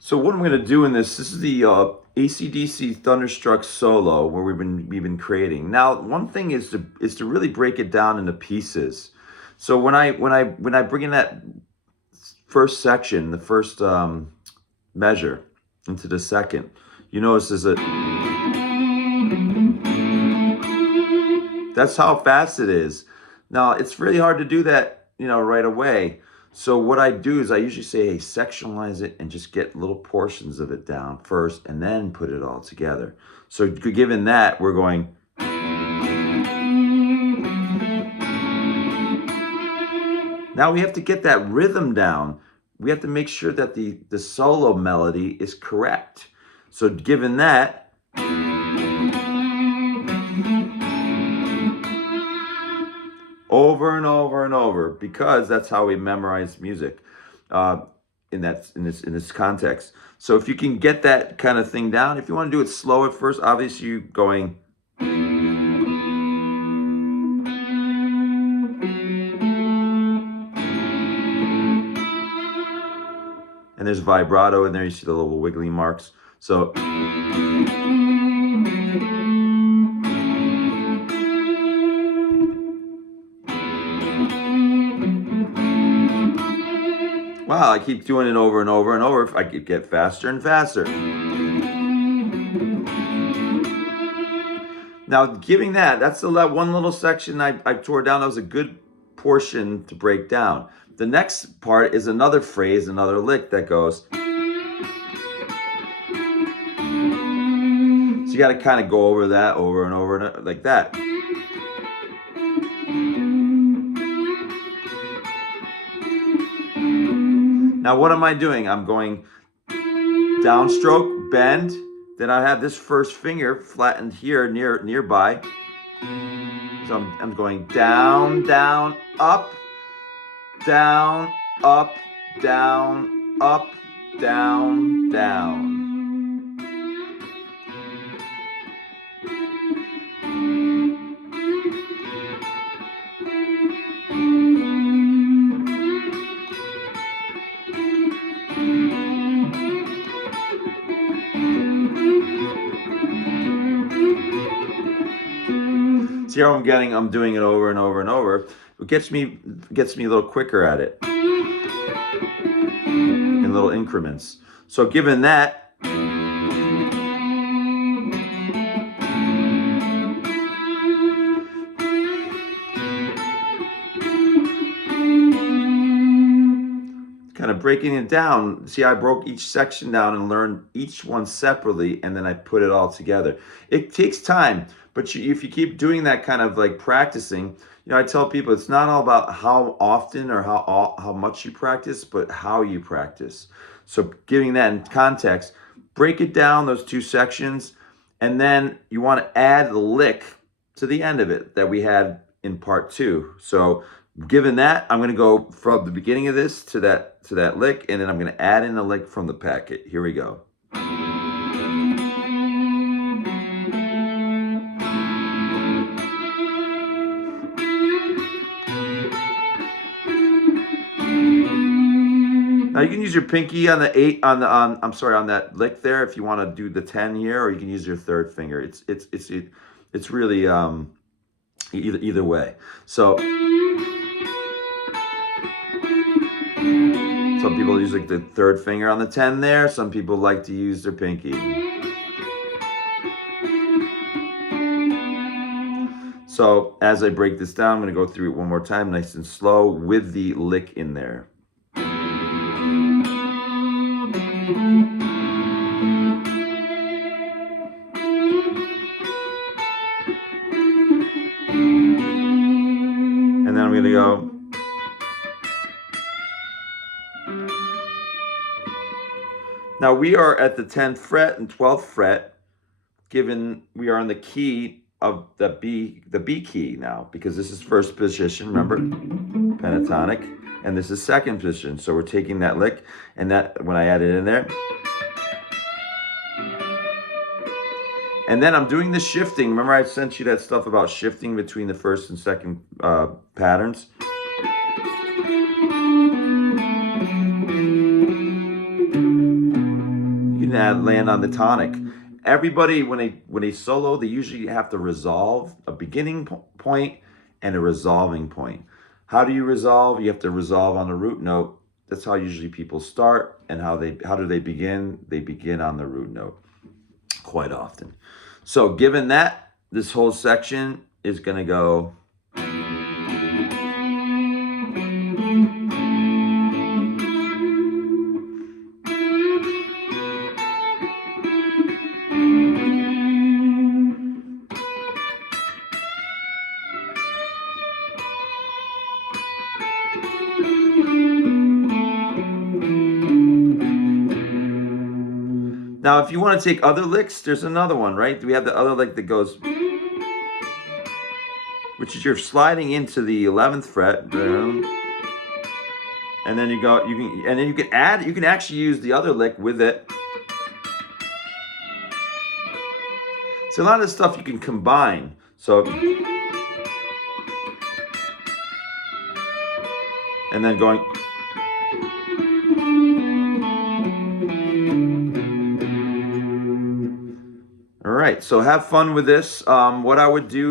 So what I'm going to do in this is the AC/DC Thunderstruck Solo, where we've been creating. Now, one thing is to really break it down into pieces. So when I bring in that first section, the first measure into the second, you notice is that that's how fast it is. Now, it's really hard to do that, right away. So what I do is I usually say, hey, sectionalize it and just get little portions of it down first and then put it all together. So given that, we're going. Now we have to get that rhythm down. We have to make sure that the solo melody is correct. So given that, over and over and over, because that's how we memorize music in this context. So if you can get that kind of thing down, if you want to do it slow at first, obviously you going. And there's vibrato in there. You see the little wiggly marks. So wow, I keep doing it over and over and over. If I could get faster and faster. Now, giving that's the one little section I tore down. That was a good portion to break down. The next part is another phrase, another lick that goes. So you got to kind of go over that over and over and like that. Now, what am I doing? I'm going downstroke, bend. Then I have this first finger flattened here nearby. So I'm going down, down, up, down, up, down, up, down, down. See how I'm doing it over and over and over. It gets me a little quicker at it in little increments. So given that, kind of breaking it down. See, I broke each section down and learned each one separately, and then I put it all together. It takes time, but if you keep doing that kind of like practicing, I tell people it's not all about how often or how much you practice, but how you practice. So giving that in context, break it down, those two sections, and then you want to add the lick to the end of it that we had in part 2. So given that, I'm going to go from the beginning of this to that lick, and then I'm going to add in a lick from the packet. Here we go. Now you can use your pinky on the 8 on that lick there if you want to do the 10 here, or you can use your third finger. It's really either way. So some people use like the third finger on the 10 there. Some people like to use their pinky. So as I break this down, I'm going to go through it one more time, nice and slow, with the lick in there. And then I'm going to go. Now we are at the 10th fret and 12th fret, given we are on the key of the B key now, because this is first position, remember, pentatonic, and this is second position. So we're taking that lick, and that when I add it in there, and then I'm doing the shifting. Remember I sent you that stuff about shifting between the first and second patterns? can land on the tonic. Everybody, when they solo, they usually have to resolve a beginning point and a resolving point. How do you resolve? You have to resolve on the root note. That's how usually people start. And how do they begin? They begin on the root note quite often. So given that, this whole section is going to go. Now, if you want to take other licks, there's another one, right? We have the other lick that goes, which is you're sliding into the 11th fret, and then you can add, you can actually use the other lick with it. So a lot of this stuff you can combine. So, and then going. All right, so have fun with this. What I would do